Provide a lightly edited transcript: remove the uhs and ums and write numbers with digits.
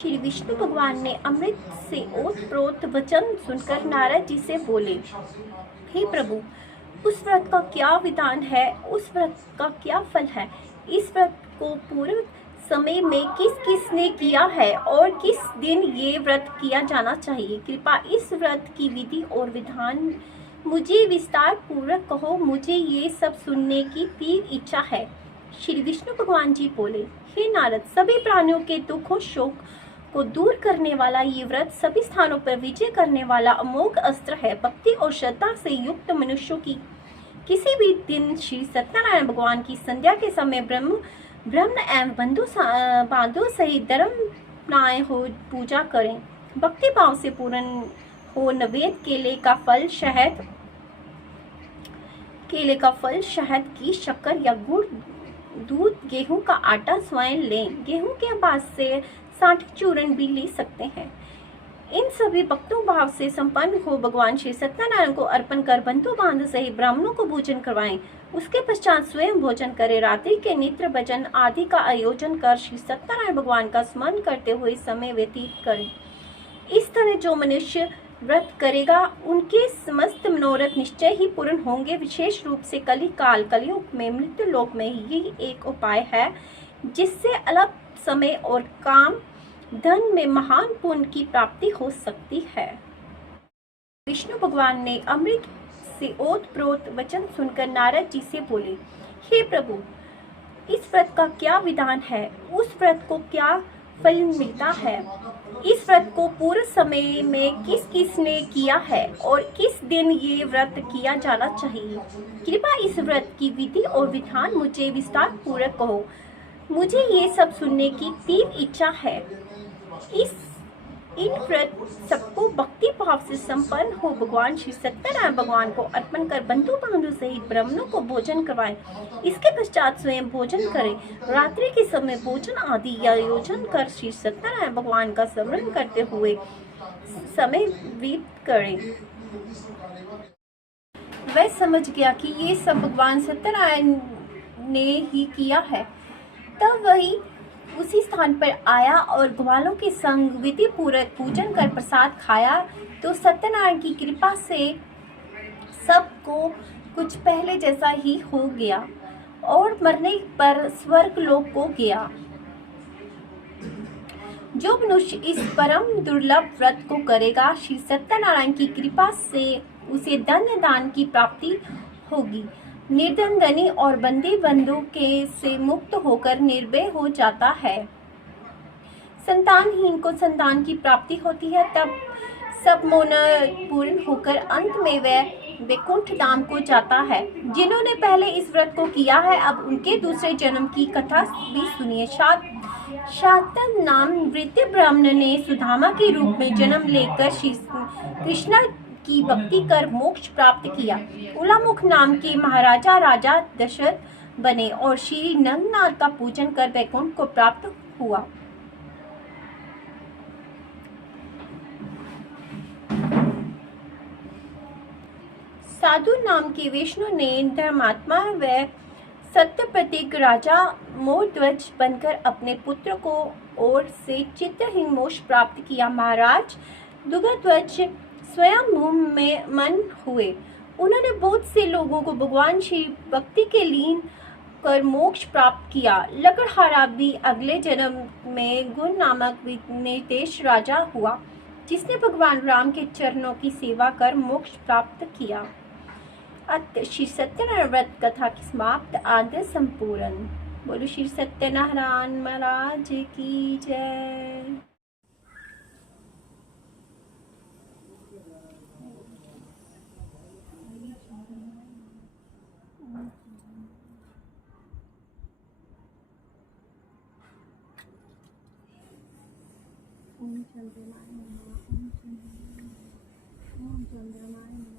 श्री विष्णु भगवान ने अमृत से ओत-प्रोत वचन सुनकर नारद जी से बोले, हे प्रभु, उस व्रत का क्या विधान है, उस व्रत का क्या फल है, इस व्रत को पूर्व समय में किस किसने किया है और किस दिन ये व्रत किया जाना चाहिए। कृपा इस व्रत की विधि और विधान मुझे विस्तार पूर्वक कहो, मुझे ये सब सुनने की तीव्र इच्छा है। श्री विष्णु भगवान जी बोले, हे नारद, सभी प्राणियों के दुख और शोक को दूर करने वाला ये व्रत सभी स्थानों पर विजय करने वाला अमोघ अस्त्र है। भक्ति और श्रद्धा से युक्त मनुष्यों की किसी भी दिन श्री सत्यनारायण भगवान की संध्या के समय ब्रह्म एवं बांधु सहित धर्म हो पूजा करें। भक्ति भाव से पूर्ण हो नवेद केले का फल, शहद की शक्कर या गुड़, दूध, गेहूं का आटा स्वयं लें। गेहूं के बाद से सांठी चूर्ण भी ले सकते हैं। इन सभी भक्तों भाव से संपन्न हो भगवान श्री सत्यनारायण को अर्पण कर बंधु बांधव सहित ब्राह्मणों को भोजन करवाएं। उसके पश्चात स्वयं भोजन करें। रात्रि के नित्य भजन आदि का आयोजन कर श्री सत्यनारायण भगवान का स्मरण करते हुए समय व्यतीत करें। इस तरह जो मनुष्य व्रत करेगा उनके समस्त मनोरथ निश्चय ही पूर्ण होंगे। विशेष रूप से कलयुग में मृत्यु लोक में यही एक उपाय है जिससे अल्प समय और काम धन में महान पुण्य की प्राप्ति हो सकती है। विष्णु भगवान ने अमृत से ओत-प्रोत वचन सुनकर नारद जी से बोले, हे प्रभु, इस व्रत का क्या विधान है, उस व्रत को क्या फल मिलता है, इस व्रत को पूर्व समय में किस किसने किया है और किस दिन ये व्रत किया जाना चाहिए। कृपा इस व्रत की विधि और विधान मुझे विस्तार पूर्वक कहो, मुझे ये सब सुनने की तीव्र इच्छा है। इन व्रत सबको भक्ति भाव से संपन्न हो भगवान श्री सत्यनारायण भगवान को अर्पण कर बंधु बांधव सहित ब्राह्मणों को भोजन करवाएं। इसके पश्चात स्वयं भोजन करें। रात्रि के समय भोजन आदि आयोजन कर श्री सत्यनारायण भगवान का स्मरण करते हुए समय व्यतीत करें। वह समझ गया कि ये सब भगवान सत्यनारायण ने ही किया है। तब वही उसी स्थान पर आया और ग्वालों के संग विधि पूर्वक पूजन कर प्रसाद खाया तो सत्यनारायण की कृपा से सबको कुछ पहले जैसा ही हो गया और मरने पर स्वर्ग लोक को गया। जो मनुष्य इस परम दुर्लभ व्रत को करेगा, श्री सत्यनारायण की कृपा से उसे धन्य दान की प्राप्ति होगी। निर्धन धनी और बंदी बंधु के से मुक्त होकर निर्भय हो जाता है। संतानहीन को संतान की प्राप्ति होती है। तब सब मोन पूर्ण होकर अंत में वह वैकुंठ धाम को जाता है। जिन्होंने पहले इस व्रत को किया है, अब उनके दूसरे जन्म की कथा भी सुनिए। शातन नाम वृत्ति ब्राह्मण ने सुदामा के रूप में जन्म लेकर श्री कृष्ण की भक्ति कर मोक्ष प्राप्त किया। उलामुख नाम के महाराजा राजा दशरथ बने और श्री नंदनाथ का पूजन कर वैकुंठ को प्राप्त हुआ। साधु नाम के विष्णु ने धर्मात्मा व सत्य प्रतीक राजा मोरध्वज बनकर अपने पुत्र को ओर से चित्रहीन मोक्ष प्राप्त किया। महाराज दुर्गाध्वज स्वयं भूमि में मन हुए। उन्होंने बहुत से लोगों को भगवान श्री भक्ति के लीन कर मोक्ष प्राप्त किया। लकड़हारा भी अगले जन्म में गुण नामक निर्देश राजा हुआ, जिसने भगवान राम के चरणों की सेवा कर मोक्ष प्राप्त किया। श्री सत्यनारायण व्रत कथा की समाप्त। आद्य संपूर्ण। बोलो श्री सत्यनारायण महाराज की जय। ओम चंद्रमाय नमः। ओम चंद्रमाय नमः।